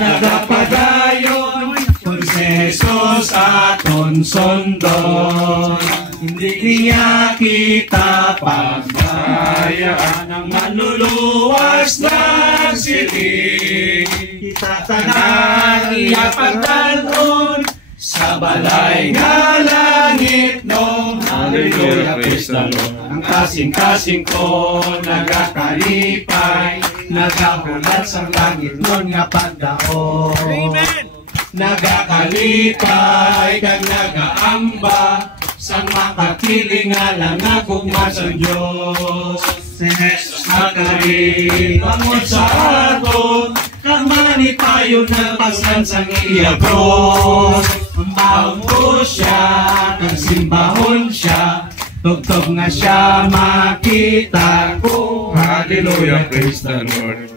Nagapadayon kung Jesus aton sondon, hindi niya kita pagbayaan ng manluluwas na siling. Kita tanan iya pagdanon sa balay nga langit nung hallelujah, praise the Lord. Ang kasing-kasing ko nagakalipay, nagahulat sa langit nun nga pagdaon. Amen! Nagakalipay kag nagaamba sa makapiling nga lang agugma sa Diyos. Si Jesus nakalipangod sa aton, kag manipayon ng pasan sa iya cross. Ang ko siya, kag simbahon siya, tugtog nga siya makita ko. Hallelujah, praise the Lord.